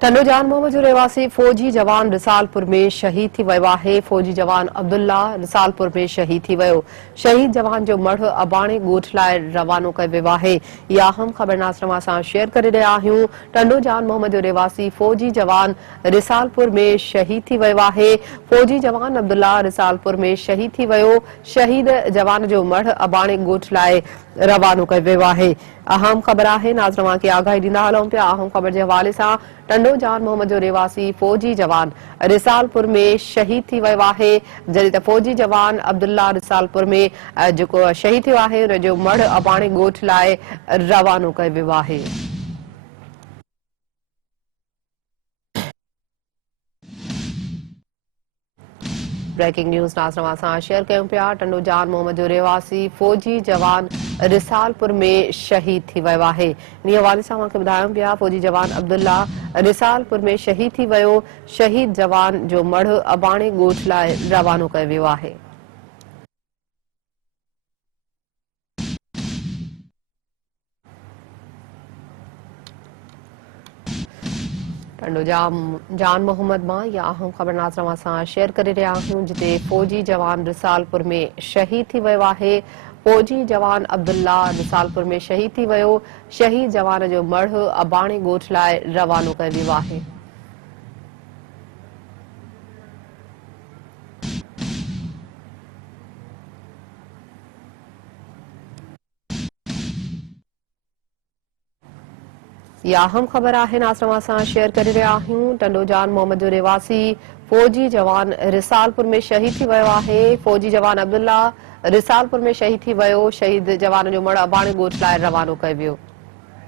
टंडो जान मोहम्मद जो रहवासी फौजी जवान रिसालपुर में शहीद थी वियो आहे। फौजी जवान अब्दुल्ला रिसालपुर में शहीद थी वियो। शहीद जवान जो मढ़ अबाणे ॻोठ लाइ रवानो कयो वियो आहे। इहा अहम ख़बर नाज़रीन सां शेयर करे रहिया आहियूं। टंडो जान मोहम्मद जो रहवासी फौजी जवान रिसालपुर में शहीद थी वियो आहे। फौजी जवान अब्दुल्ला रिसालपुर में शहीद थी वियो। शहीद जवान जो मढ़ अबाणे ॻोठ लाइ रवानो कयो वियो आहे। अहम ख़बर आहे, नाज़रीन खे आगाही ॾींदा हलूं पिया। अहम ख़बर जे हवाले सां टंडो जान मोहम्मद जो रहवासी फौजी जवान रिसालपुर में शहीद थी वियो आहे। जॾहिं त फौजी जवान अब्दुल्ला रिसालपुर में जेको शहीद थियो आहे उन जो मढ़ अबाणे ॻोठ लाइ रवानो कयो वियो आहे। ब्रेकिंग न्यूज़ नाज़रीन सां शेयर कयूं पिया। टंडो जान मोहम्मद जो रहवासी फौजी जवान रिसालपुर में शहीद थी वियो आहे। इन हवाले सां ॿुधायूं पिया। फौजी जवान अब्दुल्ला रिसालपुर में शहीद थी वियो। शहीद जवान जो मढ़ अबाणे ॻोठ लाइ रवानो कयो वियो आहे। टंडो जान मोहम्मद मां या अहम ख़बर नाज़रीन सां शेयर करे रहिया आहियूं, जिते फौजी जवान रिसालपुर में शहीद थी वियो आहे। फौजी जवान अब्दुल्ला रिसालपुर में शहीद थी वियो। शहीद जवान जो मढ़ अबाणे ॻोठ लाइ रवानो कयो वियो आहे। या अहम ख़बर आहे, नाज़रीन सां शेयर करे रहिया आहियूं। टंडो जान मोहम्मद जो रहवासी फौजी जवान रिसालपुर में शहीद थी वियो आहे। फौजी जवान अब्दुल्ला रिसालपुर में शहीद थी वियो। शहीद जवान जो मढ़ अबाणे ॻोठ लाइ रवानो कयो वियो।